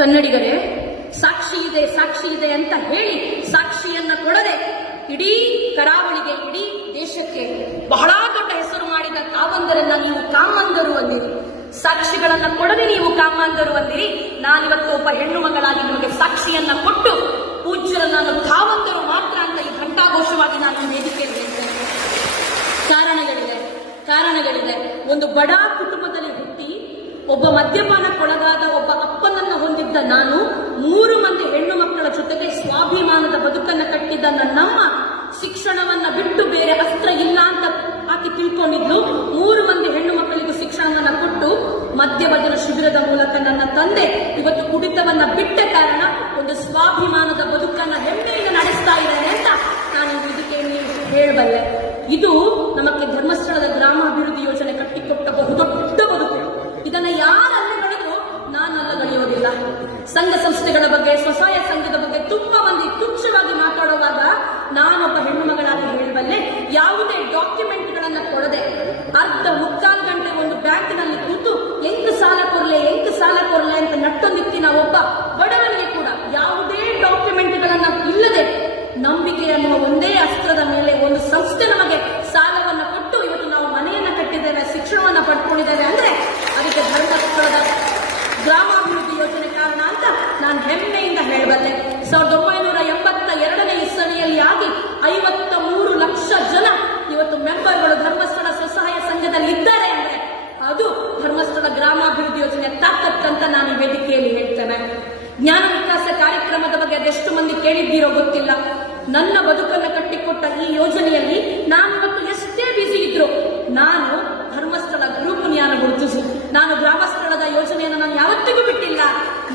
ಕನ್ನಡಿಗರೇ, ಸಾಕ್ಷಿ ಇದೆ ಅಂತ ಹೇಳಿ ಸಾಕ್ಷಿಯನ್ನ ಕೊಡದೆ ಇಡೀ ಕರಾವಳಿಗೆ, ಇಡೀ ದೇಶಕ್ಕೆ ಬಹಳ ದೊಡ್ಡ ಹೆಸರು ಮಾಡಿದ ತಾವಂದರನ್ನ ನೀವು ಕಾಮಂದರು ಅಂದಿರಿ. ಸಾಕ್ಷಿಗಳನ್ನ ಕೊಡದೆ ನೀವು ಕಾಮಂದರು ಅಂದಿರಿ. ನಾನಿವತ್ತು ಒಬ್ಬ ಹೆಣ್ಣು ಮಗಳಾಗಿ ನಿಮಗೆ ಸಾಕ್ಷಿಯನ್ನ ಕೊಟ್ಟು ಪೂಜ್ಯರನ್ನ ನಾನು ತಾವಂದರು ಮಾತ್ರ ಅಂತ ಈ ಘಂಟಾಘೋಷವಾಗಿ ನಾನು ವೇದಿಕೆಯಲ್ಲಿ ಹೇಳ್ತೇನೆ. ಕಾರಣಗಳಿದೆ. ಒಂದು ಬಡ ಕುಟುಂಬದಲ್ಲಿ ಹುಟ್ಟಿ ಒಬ್ಬ ಮದ್ಯಪಾನಕ್ಕೊಳಗಾದ ಒಬ್ಬ ಅಪ್ಪನನ್ನು ಹೊಂದಿದ್ದ ನಾನು 3 ಮಂದಿ ಹೆಣ್ಣು ಮಕ್ಕಳ ಜೊತೆಗೆ ಸ್ವಾಭಿಮಾನದ ಬದುಕನ್ನು ಕಟ್ಟಿದ್ದ ನನ್ನಮ್ಮ ಶಿಕ್ಷಣವನ್ನ ಬಿಟ್ಟು ಬೇರೆ ಅಸ್ತ್ರ ಇಲ್ಲ ಅಂತ ಆಕೆ ತಿಳ್ಕೊಂಡಿದ್ಲು. 3 ಮಂದಿ ಹೆಣ್ಣು ಮಕ್ಕಳಿಗೂ ಶಿಕ್ಷಣವನ್ನ ಕೊಟ್ಟು ಮದ್ಯವಜನ ಶಿಬಿರದ ಮೂಲಕ ನನ್ನ ತಂದೆ ಇವತ್ತು ಕುಡಿತವನ್ನ ಬಿಟ್ಟ ಕಾರಣ ಒಂದು ಸ್ವಾಭಿಮಾನದ ಬದುಕನ್ನ ಹೆಮ್ಮೆಯಿಂದ ನಡೆಸ್ತಾ ಇದ್ದೇನೆ ಅಂತ ನಾನು ವೇದಿಕೆಯಲ್ಲಿ ಹೇಳಬಲ್ಲೆ. ಇದು ನಮಗೆ ಧರ್ಮಸ್ಥಳದ ಗ್ರಾಮಾಭಿವೃದ್ಧಿ ಯೋಜನೆ ಕಟ್ಟಿಕೊಟ್ಟ ಬಹುದೊಡ್ಡ ಬದುಕು. ಇದನ್ನ ಯಾರನ್ನ ಗಳಿದ್ರು ನಾನಲ್ಲ ಗಳಿಯೋದಿಲ್ಲ. ಸಂಘ ಸಂಸ್ಥೆಗಳ ಬಗ್ಗೆ, ಸ್ವಸಹಾಯ ಸಂಘದ ಬಗ್ಗೆ ತುಂಬಾ ಮಂದಿ ತುಚ್ಛವಾಗಿ ಮಾತಾಡುವಾಗ ನಾನೊಬ್ಬ ಹೆಣ್ಣು ಮಗಳಾಗಿ ಹೇಳಬಲ್ಲೆ, ಯಾವುದೇ ಡಾಕ್ಯುಮೆಂಟ್ಗಳನ್ನ ಕೊಡದೆ ಮುಕ್ಕಾಲು ಗಂಟೆ ಒಂದು ಬ್ಯಾಂಕ್ನಲ್ಲಿ ಕೂತು ಎಂಟು ಸಾಲ ಕೊರ್ಲೆ ಅಂತ ನಟ್ಟೊಂದಿಕ್ಕಿನ ಒಬ್ಬ ಬಡವನಿಗೆ ಕೂಡ ಯಾವುದೇ ಡಾಕ್ಯುಮೆಂಟ್ಗಳನ್ನ ಇಲ್ಲದೆ ನಂಬಿಕೆ ಅನ್ನುವ ಒಂದೇ ಅಸ್ತ್ರದ ಮೇಲೆ ಒಂದು ಸಂಸ್ಥೆ ನಮಗೆ ಸಾಲವನ್ನು ಕೊಟ್ಟು ಇವತ್ತು ನಾವು ಮನೆಯನ್ನ ಕಟ್ಟಿದ್ದೇವೆ, ಶಿಕ್ಷಣವನ್ನ ಪಡ್ಕೊಂಡಿದ್ದೇವೆ ಅಂದ್ರೆ ಅದಕ್ಕೆ ಧರ್ಮಸ್ಥಳದ ಗ್ರಾಮಾಭಿವೃದ್ಧಿ ಯೋಜನೆ ಕಾರಣ ಅಂತ ನಾನು ಹೆಮ್ಮೆಯಿಂದ ಹೇಳಬಲ್ಲೆ. 1982ನೇ ಇಸವಿಯಲ್ಲಿ ಆಗಿ 53 ಲಕ್ಷ ಜನ ಇವತ್ತು ಮೆಂಬರ್ಗಳು ಧರ್ಮಸ್ಥಳ ಸ್ವಸಹಾಯ ಸಂಘದಲ್ಲಿ ಇದ್ದಾರೆ ಅಂದ್ರೆ ಅದು ಧರ್ಮಸ್ಥಳ ಗ್ರಾಮಾಭಿವೃದ್ಧಿ ಯೋಜನೆ ತಾಕತ್ತಂತ ನಾನು ಈ ವೇದಿಕೆಯಲ್ಲಿ ಹೇಳ್ತೇನೆ. ಜ್ಞಾನ ವಿಕಾಸ ಕಾರ್ಯಕ್ರಮದ ಬಗ್ಗೆ ಅದೆಷ್ಟು ಮಂದಿ ಕೇಳಿದ್ದೀರೋ ಗೊತ್ತಿಲ್ಲ. ನನ್ನ ಬದುಕನ್ನು ಕಟ್ಟಿಕೊಟ್ಟ ಈ ಯೋಜನೆಯಲ್ಲಿ ನಾನು ಇವತ್ತು ಎಷ್ಟೇ ಬಿಸಿ ಇದ್ರು ನಾನು ಧರ್ಮಸ್ಥಳ ಗ್ರೂಪ್ ಜ್ಞಾನ ಗುರುತಿಸಿ ನಾನು ಗ್ರಾಮಸ್ಥಳದ ಯೋಜನೆಯನ್ನು ನಾನು ಯಾವತ್ತಿಗೂ ಬಿಟ್ಟಿಲ್ಲ.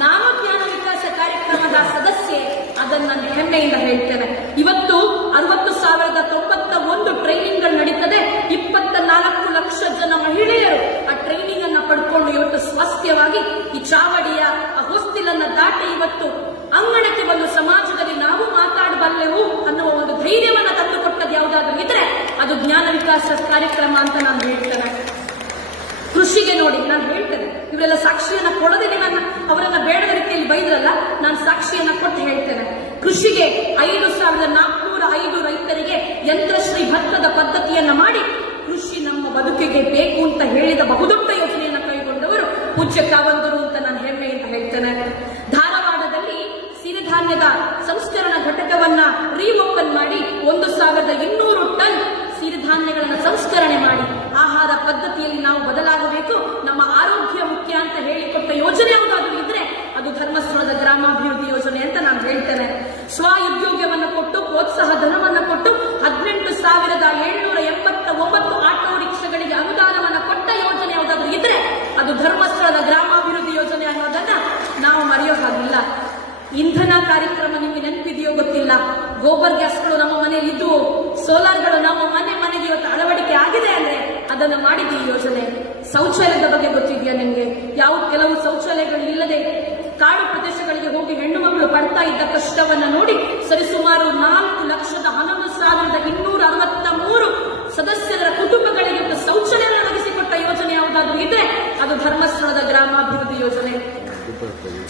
ನಾನು ಜ್ಞಾನ ವಿಕಾಸ ಕಾರ್ಯಕ್ರಮದ ಸದಸ್ಯೆ, ಅದನ್ನು ನಾನು ಹೆಮ್ಮೆಯಿಂದ ಹೇಳ್ತೇನೆ. ಇವತ್ತು 60,091 ಟ್ರೈನಿಂಗ್ಗಳು ನಡೀತದೆ. 24 ಲಕ್ಷ ಜನ ಮಹಿಳೆಯರು ಆ ಟ್ರೈನಿಂಗ್ ಅನ್ನ ಪಡ್ಕೊಂಡು ಇವತ್ತು ಸ್ವಾಸ್ಥ್ಯವಾಗಿ ಈ ಚಾವಡಿಯ ಆ ಹೊಸ್ತಿಲನ್ನ ದಾಟಿ ಇವತ್ತು ಅಂಗಣಕ್ಕೆ ಬಂದು ಸಮಾಜದಲ್ಲಿ ನಾವು ಮಾತಾಡಬಲ್ಲೆವು ಅನ್ನುವ ಒಂದು ಧೈರ್ಯವನ್ನ ತಂದುಕೊಟ್ಟದ್ದು ಯಾವುದಾದ್ರೂ ಇದ್ರೆ ಅದು ಜ್ಞಾನ ವಿಕಾಸ ಕಾರ್ಯಕ್ರಮ ಅಂತ ನಾನು ಹೇಳ್ತೇನೆ. ಕೃಷಿಗೆ ನೋಡಿ, ನಾನು ಹೇಳ್ತೇನೆ, ಇವರೆಲ್ಲ ಸಾಕ್ಷಿಯನ್ನ ಕೊಡದೆ ಅವರನ್ನ ಬೇಡದ ರೀತಿಯಲ್ಲಿ ಬೈದ್ರಲ್ಲ, ನಾನು ಸಾಕ್ಷಿಯನ್ನ ಕೊಟ್ಟು ಹೇಳ್ತೇನೆ. ಕೃಷಿಗೆ 5,405 ರೈತರಿಗೆ ಯಂತ್ರಶ್ರೀ ಭತ್ತದ ಪದ್ಧತಿಯನ್ನ ಮಾಡಿ ಕೃಷಿ ನಮ್ಮ ಬದುಕಿಗೆ ಬೇಕು ಅಂತ ಹೇಳಿದ ಬಹುದೊಡ್ಡ ಯೋಜನೆಯನ್ನು ಕೈಗೊಂಡವರು ಪೂಜ್ಯ ಕಾವಂದರು ಅಂತ ನಾನು ಹೆಮ್ಮೆಯಿಂದ ಹೇಳ್ತೇನೆ. ಧಾರವಾಡದಲ್ಲಿ ಸಿರಿಧಾನ್ಯದ ಸಂಸ್ಕರಣ ಘಟಕವನ್ನ ರೀಓಪನ್ ಮಾಡಿ 1,200 ಟನ್ ಸಿರಿಧಾನ್ಯಗಳನ್ನು ಸಂಸ್ಕರಣೆ ಮಾಡಿ ಆಹಾರ ಪದ್ಧತಿಯಲ್ಲಿ ನಾವು ಬದಲಾಗಬೇಕು, ನಮ್ಮ ಆರೋಗ್ಯ ಮುಖ್ಯ ಅಂತ ಹೇಳಿಕೊಟ್ಟ ಯೋಜನೆ ಯಾವುದಾದ್ರೂ ಇದ್ರೆ ಅದು ಧರ್ಮಸ್ಥಳದ ಗ್ರಾಮಾಭಿವೃದ್ಧಿ ಯೋಜನೆ ಅಂತ ನಾನು ಹೇಳ್ತೇನೆ. ಸ್ವಉದ್ಯೋಗವನ್ನು ಕೊಟ್ಟು ಪ್ರೋತ್ಸಾಹ ಧನವನ್ನು ಕೊಟ್ಟು 18,789 ಆಟೋ ರಿಕ್ಷಾಗಳಿಗೆ ಅನುದಾನವನ್ನು ಕೊಟ್ಟ ಯೋಜನೆ ಯಾವುದಾದ್ರೂ ಇದ್ರೆ ಅದು ಧರ್ಮಸ್ಥಳದ ಗ್ರಾಮಾಭಿವೃದ್ಧಿ ಯೋಜನೆ ಅನ್ನೋದನ್ನ ನಾವು ಮರೆಯೋ ಹಾಗಿಲ್ಲ. ಇಂಧನ ಕಾರ್ಯಕ್ರಮ ನಿಮಗೆ ನೆನಪಿದೆಯೋ ಗೊತ್ತಿಲ್ಲ. ಗೋಬರ್ ಗ್ಯಾಸ್ಗಳು ನಮ್ಮ ಮನೆಯಲ್ಲಿ ಇದ್ವು, ಸೋಲಾರ್ಗಳು ನಮ್ಮ ಮನೆಗೆ ಇವತ್ತು ಅಳವಡಿಕೆ ಆಗಿದೆ ಅಂದ್ರೆ ಅದನ್ನು ಮಾಡಿದ್ದು ಈ ಯೋಜನೆ. ಶೌಚಾಲಯದ ಬಗ್ಗೆ ಗೊತ್ತಿದೆಯಾ ನಿಮಗೆ? ಕೆಲವು ಶೌಚಾಲಯಗಳು ಇಲ್ಲದೆ ಕಾಡು ಪ್ರದೇಶಗಳಿಗೆ ಹೋಗಿ ಹೆಣ್ಣು ಮಕ್ಕಳು ಪಡ್ತಾ ಇದ್ದ ಕಷ್ಟವನ್ನ ನೋಡಿ ಸರಿಸುಮಾರು 4,11,263 ಸದಸ್ಯರ ಕುಟುಂಬಗಳಿಗೆ ಶೌಚಾಲಯ ಒದಗಿಸಿಕೊಟ್ಟ ಯೋಜನೆ ಯಾವುದಾದ್ರೂ ಇದ್ರೆ ಅದು ಧರ್ಮಸ್ಥಳದ ಗ್ರಾಮಾಭಿವೃದ್ಧಿ ಯೋಜನೆ.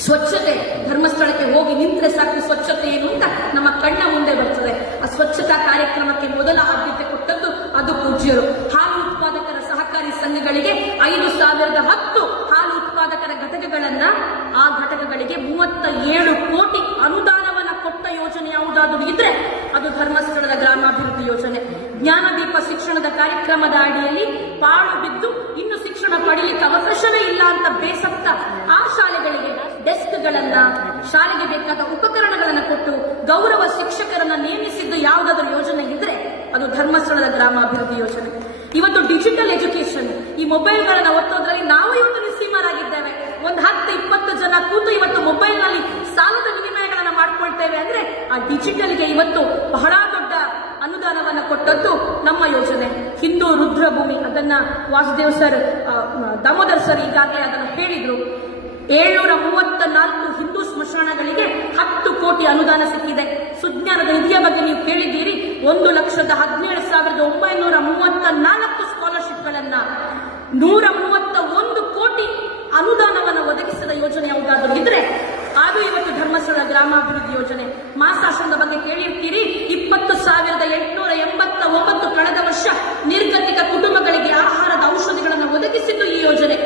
ಸ್ವಚ್ಛತೆ, ಧರ್ಮಸ್ಥಳಕ್ಕೆ ಹೋಗಿ ನಿಂತರೆ ಸಾಕು ಸ್ವಚ್ಛತೆ ಏನು ಅಂತ ನಮ್ಮ ಕಣ್ಣ ಮುಂದೆ ಬರ್ತದೆ. ಆ ಸ್ವಚ್ಛತಾ ಕಾರ್ಯಕ್ರಮಕ್ಕೆ ಮೊದಲ ಆದ್ಯತೆ ಕೊಟ್ಟದ್ದು ಅದು ಪೂಜ್ಯರು. ಹಾಲು ಉತ್ಪಾದಕರ ಸಹಕಾರಿ ಸಂಘಗಳಿಗೆ 5,010 ಹಾಲು ಉತ್ಪಾದಕರ ಘಟಕಗಳನ್ನ ಆ ಘಟಕಗಳಿಗೆ 37 ಕೋಟಿ ಅನುದಾನವನ್ನ ಕೊಟ್ಟ ಯೋಜನೆ ಯಾವುದಾದ್ರೂ ಇದ್ರೆ ಅದು ಧರ್ಮಸ್ಥಳದ ಗ್ರಾಮಾಭಿವೃದ್ಧಿ ಯೋಜನೆ. ಜ್ಞಾನದೀಪ ಶಿಕ್ಷಣದ ಕಾರ್ಯಕ್ರಮದ ಅಡಿಯಲ್ಲಿ ಪಾಳು ಬಿದ್ದು ಇನ್ನು ಶಿಕ್ಷಣ ಪಡೆಯಲಿಕ್ಕೆ ಅವಕಾಶವೇ ಇಲ್ಲ ಅಂತ ಬೇಸತ್ತ ಆ ಶಾಲೆಗಳಿಗೆ ಡೆಸ್ಕ್ಗಳನ್ನ, ಶಾಲೆಗೆ ಬೇಕಾದ ಉಪಕರಣಗಳನ್ನ ಕೊಟ್ಟು ಗೌರವ ಶಿಕ್ಷಕರನ್ನ ನೇಮಿಸಿದ್ದು ಯಾವುದಾದ್ರೂ ಯೋಜನೆ ಇದ್ರೆ ಅದು ಧರ್ಮಸ್ಥಳದ ಗ್ರಾಮಾಭಿವೃದ್ಧಿ ಯೋಜನೆ. ಇವತ್ತು ಡಿಜಿಟಲ್ ಎಜುಕೇಶನ್, ಈ ಮೊಬೈಲ್ಗಳನ್ನ ಒತ್ತೋದ್ರಲ್ಲಿ ನಾವು ಇವತ್ತು ನಿಸ್ಸೀಮರಾಗಿದ್ದೇವೆ. ಒಂದು 10-20 ಜನ ಕೂತು ಇವತ್ತು ಮೊಬೈಲ್ ನಲ್ಲಿ ಸಾಲದ ವಿನಿಮಯಗಳನ್ನ ಮಾಡ್ಕೊಳ್ತೇವೆ ಅಂದ್ರೆ ಆ ಡಿಜಿಟಲ್ಗೆ ಇವತ್ತು ಬಹಳ ದೊಡ್ಡ ಅನುದಾನವನ್ನ ಕೊಟ್ಟದ್ದು ನಮ್ಮ ಯೋಜನೆ. ಹಿಂದೂ ರುದ್ರಭೂಮಿ, ಅದನ್ನ ವಾಸುದೇವ್ ಸರ್, ದಾಮೋದರ್ ಸರ್ ಈಗಾಗಲೇ ಅದನ್ನು ಹೇಳಿದ್ರು. 734 ಹಿಂದೂ ಸ್ಮಶಾನಗಳಿಗೆ 10 ಕೋಟಿ ಅನುದಾನ ಸಿಕ್ಕಿದೆ. ಸುಜ್ಞಾನದ ನಿಧಿಯ ಬಗ್ಗೆ ನೀವು ಕೇಳಿದ್ದೀರಿ. 1,17,934 ಸ್ಕಾಲರ್ಶಿಪ್ಗಳನ್ನ 131 ಕೋಟಿ ಅನುದಾನವನ್ನು ಒದಗಿಸಿದ ಯೋಜನೆ ಯಾವುದಾದ್ರೂ ಇದ್ರೆ ಯೋಜನೆ. ಮಾಸಾಶ್ರಮದ ಬಗ್ಗೆ ಕೇಳಿರ್ತೀರಿ. 20,889 ಕಳೆದ ವರ್ಷ ನಿರ್ಗತಿಕ ಕುಟುಂಬಗಳಿಗೆ ಆಹಾರದ ಔಷಧಿಗಳನ್ನು ಒದಗಿಸಿದ್ದು ಈ ಯೋಜನೆ.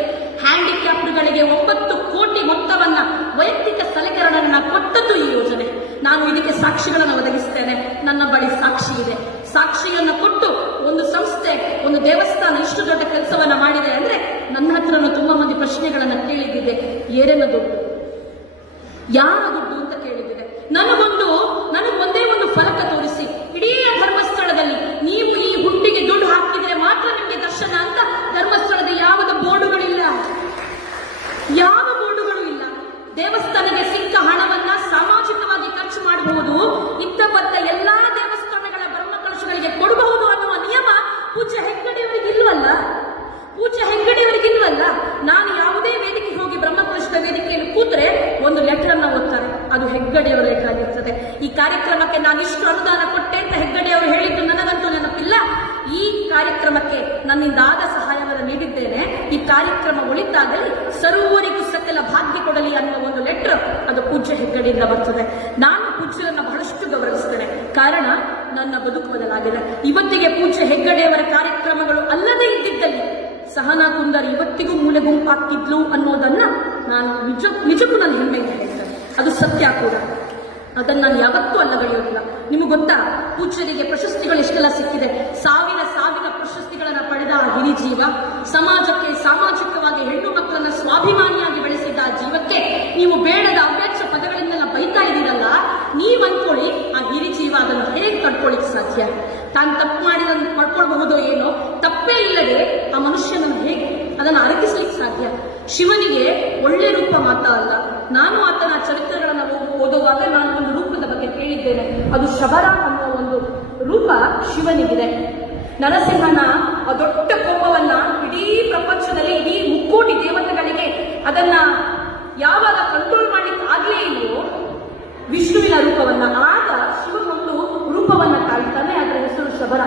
ಹ್ಯಾಂಡಿಕ್ಯಾಪ್ಡ್ಗಳಿಗೆ 9 ಕೋಟಿ ಮೊತ್ತವನ್ನ ವೈಯಕ್ತಿಕ ಸಲಕರಣೆಗಳನ್ನ ಕೊಟ್ಟದ್ದು ಈ ಯೋಜನೆ. ನಾನು ಇದಕ್ಕೆ ಸಾಕ್ಷಿಗಳನ್ನು ಒದಗಿಸ್ತೇನೆ. ನನ್ನ ಬಳಿ ಸಾಕ್ಷಿ ಇದೆ. ಸಾಕ್ಷಿಯನ್ನು ಕೊಟ್ಟು ಒಂದು ಸಂಸ್ಥೆ, ಒಂದು ದೇವಸ್ಥಾನ ಇಷ್ಟು ದೊಡ್ಡ ಕೆಲಸವನ್ನ ಮಾಡಿದೆ ಅಂದ್ರೆ ನನ್ನ ಹತ್ರನೂ ತುಂಬಾ ಮಂದಿ ಪ್ರಶ್ನೆಗಳನ್ನ ಕೇಳಿದ್ದಿದೆ. ಏರೆಲ್ಲ ದುಡ್ಡು, ಯಾರ ದುಡ್ಡು ಅಂತ ಕೇಳಿದ್ದಿದೆ. ನನಗೊಂದೇ ಒಂದು ಫಲಕ ತೋರಿಸಿ, ಇಡೀ ಧರ್ಮಸ್ಥಳದಲ್ಲಿ ನೀವು ಈ ಹುಟ್ಟಿಗೆ ದುಡ್ಡು ಹಾಕಿದ್ರೆ ಮಾತ್ರ ನಿಮಗೆ ದರ್ಶನ ಅಂತ ಧರ್ಮಸ್ಥಳದ ಯಾವುದೇ ಬೋರ್ಡುಗಳಿಲ್ಲ, ಯಾವ ಬೋರ್ಡುಗಳು ಇಲ್ಲ. ದೇವಸ್ಥಾನಕ್ಕೆ ಸಿಕ್ಕ ಹಣವನ್ನ ಸಾಮಾಜಿಕವಾಗಿ ಖರ್ಚು ಮಾಡಬಹುದು, ಇದ್ದ ಬದ್ದ ಎಲ್ಲಾ ದೇವಸ್ಥಾನಗಳ ಬ್ರಹ್ಮಕಲಶಗಳಿಗೆ ಕೊಡಬಹುದು ಅನ್ನುವ ನಿಯಮ ಪೂಜ್ಯ ಹೆಗ್ಗಡೆಯವರಿಗಿಲ್ವಲ್ಲ. ನಾನು ಯಾವುದೇ ವೇದಿಕೆಗೆ ಹೋಗಿ ಬ್ರಹ್ಮಕಲಶದ ವೇದಿಕೆಯಲ್ಲಿ ಕೂತ್ರೆ ಒಂದು ಲೆಟರ್ ಅನ್ನ ಓದ್ತಾರೆ, ಅದು ಹೆಗ್ಗಡೆಯವರ ಲೆಟರ್ ಆಗಿರ್ತದೆ. ಈ ಕಾರ್ಯಕ್ರಮಕ್ಕೆ ನಾನು ಇಷ್ಟು ಅನುದಾನ ಕೊಟ್ಟೆ ಅಂತ ಹೆಗ್ಗಡೆಯವರು ಹೇಳಿದ್ದು ನನಗಂತೂ ನೆನಪಿಲ್ಲ. ಈ ಕಾರ್ಯಕ್ರಮಕ್ಕೆ ನನ್ನಿಂದ ಆದ ಸಹಾಯವನ್ನು ನೀಡಿದ್ದೇನೆ. ಈ ಕಾರ್ಯಕ್ರಮ ಒಳಿತಾಗಲಿ, ಸರ್ವರಿಗೂ ಸಕಲ ಭಾಗ್ಯ ಕೊಡಲಿ ಅನ್ನುವ ಒಂದು ಲೆಟರ್ ಅದು ಪೂಜ್ಯ ಹೆಗ್ಗಡೆಯಿಂದ ಬರ್ತದೆ. ನಾನು ಪೂಜ್ಯರನ್ನ ಬಹಳಷ್ಟು ಗೌರವಿಸ್ತೇನೆ. ಕಾರಣ ನನ್ನ ಬದುಕು ಬದಲಾಗಿದೆ. ಇವತ್ತಿಗೆ ಪೂಜ್ಯ ಹೆಗ್ಗಡೆಯವರ ಕಾರ್ಯಕ್ರಮಗಳು ಅಲ್ಲದೇ ಇದ್ದಿದ್ದಲ್ಲಿ ಸಹನಾ ಕುಂದರ್ ಇವತ್ತಿಗೂ ಮೂಲೆ ಗುಂಪಾಗ್ತಿದ್ಲು ಅನ್ನೋದನ್ನ ನಾನು ನಿಜಕ್ಕೂ ನಾನು ಹೆಮ್ಮೆಯಿಂದ ಹೇಳ್ತೇನೆ. ಅದು ಸತ್ಯ ಕೂಡ. ಅದನ್ನು ನಾನು ಯಾವತ್ತೂ ಅಲ್ಲಗಳೆಯೋದಿಲ್ಲ. ನಿಮಗೆ ಗೊತ್ತಾ, ಪೂಜ್ಯರಿಗೆ ಪ್ರಶಸ್ತಿಗಳು ಎಷ್ಟೆಲ್ಲ ಸಿಕ್ಕಿದೆ. ಸಾವಿರ ಪ್ರಶಸ್ತಿಗಳನ್ನು ಪಡೆದ ಆ ಹಿರಿಜೀವ, ಸಮಾಜಕ್ಕೆ ಸಾಮಾಜಿಕವಾಗಿ ಹೆಣ್ಣು ಮಕ್ಕಳನ್ನ ಸ್ವಾಭಿಮಾನಿಯಾಗಿ ಬೆಳೆಸಿದ ಆ ಜೀವಕ್ಕೆ ನೀವು ಬೇಡದ ಅವ್ಯಾಚ್ಯ ಪದಗಳಿಂದೆಲ್ಲ ಬೈತಾ ಇದ್ದೀರಲ್ಲ, ನೀವ್ ಅನ್ಕೊಳ್ಳಿ ಆ ಹಿರಿಜೀವ ಅದನ್ನು ಹೇಗೆ ಕಟ್ಕೊಳ್ಳಿಕ್ ಸಾಧ್ಯ? ತಾನು ತಪ್ಪು ಮಾಡಿದ ಮಾಡ್ಕೊಳ್ಬಹುದೋ ಏನೋ, ತಪ್ಪೇ ಇಲ್ಲದೆ ಆ ಮನುಷ್ಯನನ್ನು ಹೇಗೆ ಅದನ್ನು ಅರಗಿಸ್ಲಿಕ್ಕೆ ಸಾಧ್ಯ? ಶಿವನಿಗೆ ಒಳ್ಳೆ ರೂಪ ಮಾತ್ರ ಅಲ್ಲ. ನಾನು ಆತನ ಚರಿತ್ರೆಗಳನ್ನು ಓದುವಾಗ ನಾನು ಒಂದು ರೂಪದ ಬಗ್ಗೆ ಕೇಳಿದ್ದೇನೆ. ಅದು ಶಬರ ಅನ್ನುವ ಒಂದು ರೂಪ ಶಿವನಿಗಿದೆ. ನರಸಿಂಹನ ಆ ದೊಡ್ಡ ಕೋಪವನ್ನ ಇಡೀ ಪ್ರಪಂಚದಲ್ಲಿ ಇಡೀ 3 ಕೋಟಿ ದೇವತೆಗಳಿಗೆ ಅದನ್ನ ಯಾವಾಗ ಕಂಟ್ರೋಲ್ ಮಾಡ್ಲಿಕ್ಕೆ ಆಗ್ಲೇ ಇಲ್ಲವೋ ವಿಷ್ಣುವಿನ ರೂಪವನ್ನ, ಆಗ ಶಿವನೊಂದು ರೂಪವನ್ನ ತಾಳ್ತಾನೆ. ಅದರ ಹೆಸರು ಶಬರ.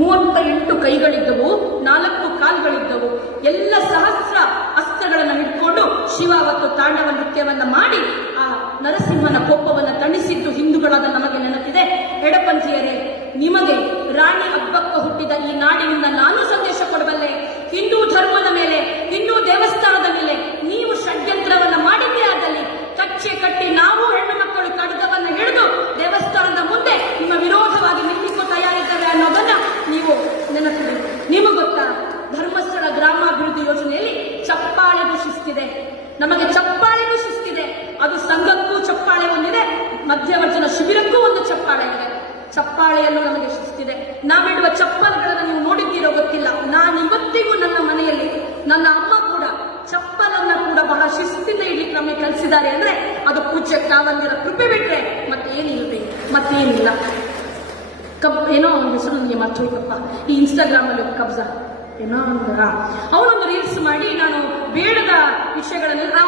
38 ಕೈಗಳಿದ್ದವು, 4 ಕಾಲುಗಳಿದ್ದವು. ಎಲ್ಲ ಸಹಸ್ರ ಅಸ್ತ್ರಗಳನ್ನು ಹಿಡ್ಕೊಂಡು ಶಿವ ಅವತ್ತು ತಾಂಡವ ನೃತ್ಯವನ್ನ ಮಾಡಿ ಆ ನರಸಿಂಹನ ಕೋಪವನ್ನ ತಣಿಸಿದ್ದು ಹಿಂದೂಗಳಾದ ನಮಗೆ ನೆನಪಿದೆ. ಎಡಪಂಥೀಯರೇ, ನಿಮಗೆ ರಾಣಿ ಹಬ್ಬಕ್ಕ ಹುಟ್ಟಿದ ಈ ನಾಡಿನಿಂದ ನಾನು ಸಂದೇಶ ಕೊಡಬಲ್ಲೆ. ಹಿಂದೂ ಧರ್ಮದ ಮೇಲೆ, ಹಿಂದೂ ದೇವಸ್ಥಾನದ ಮೇಲೆ ನೀವು ಷಡ್ಯಂತ್ರವನ್ನ ಮಾಡಿದ್ದೇ ಆದಲ್ಲಿ ಕಚ್ಚೆ ಕಟ್ಟಿ ನಾವು ಹೆಣ್ಣು ಮಕ್ಕಳು ಕಡಗವನ್ನ ಹಿಡಿದು ದೇವಸ್ಥಾನದ ಮುಂದೆ ನಿಮ್ಮ ವಿರೋಧವಾಗಿ ನಿಂತಿಕ್ಕೂ ತಯಾರಿದ್ದೇವೆ ಅನ್ನೋದನ್ನ ನೀವು ನೆನಪಿಡಿ. ನಿಮಗೆ ಗೊತ್ತಾ, ಧರ್ಮಸ್ಥಳ ಗ್ರಾಮಾಭಿವೃದ್ಧಿ ಯೋಜನೆಯಲ್ಲಿ ಚಪ್ಪಾಳೆಗೂ ಶಿಸ್ತಿದೆ. ನಮಗೆ ಚಪ್ಪಾಳೆಗೂ ಶಿಸ್ತಿದೆ. ಅದು ಸಂಘಕ್ಕೂ ಚಪ್ಪಾಳೆ ಒಂದಿದೆ, ಮಧ್ಯವರ್ಜನ ಶಿಬಿರಕ್ಕೂ ಒಂದು ಚಪ್ಪಾಳೆ ಇದೆ. ಚಪ್ಪಾಳೆಯಲ್ಲೂ ನಮಗೆ ಶಿಸ್ತಿದೆ. ನಾವಿಡುವ ಚಪ್ಪಲ್ಗಳನ್ನು ನೀವು ನೋಡಿದ್ದೀರೋ ಗೊತ್ತಿಲ್ಲ. ನಾನು ಇವತ್ತಿಗೂ ನನ್ನ ಮನೆಯಲ್ಲಿ ನನ್ನ ಅಮ್ಮ ಕೂಡ ಚಪ್ಪಲನ್ನ ಕೂಡ ಬಹಳ ಶಿಸ್ತಿಂದ ಇಡ್ಲಿಕ್ಕೆ ನಮಗೆ ಕಲಿಸಿದ್ದಾರೆ ಅಂದ್ರೆ ಅದು ಪೂಜ್ಯ ಕಾವಂದಿರ ಕೃಪೆ ಬಿಟ್ರೆ ಮತ್ತೇನಿಲ್ಲ. ಏನೋ ಒಂದು ಹೆಸರು ನನಗೆ ಮರ್ತೋಯ್ತಪ್ಪ. ಈ ಇನ್ಸ್ಟಾಗ್ರಾಮ್ ಅಲ್ಲಿ ಕಬ್ಜಾ ಏನೋ ಅವನೊಂದು ರೀಲ್ಸ್ ಮಾಡಿ ನಾನು ಬೇಡದ ವಿಷಯಗಳನ್ನೆಲ್ಲ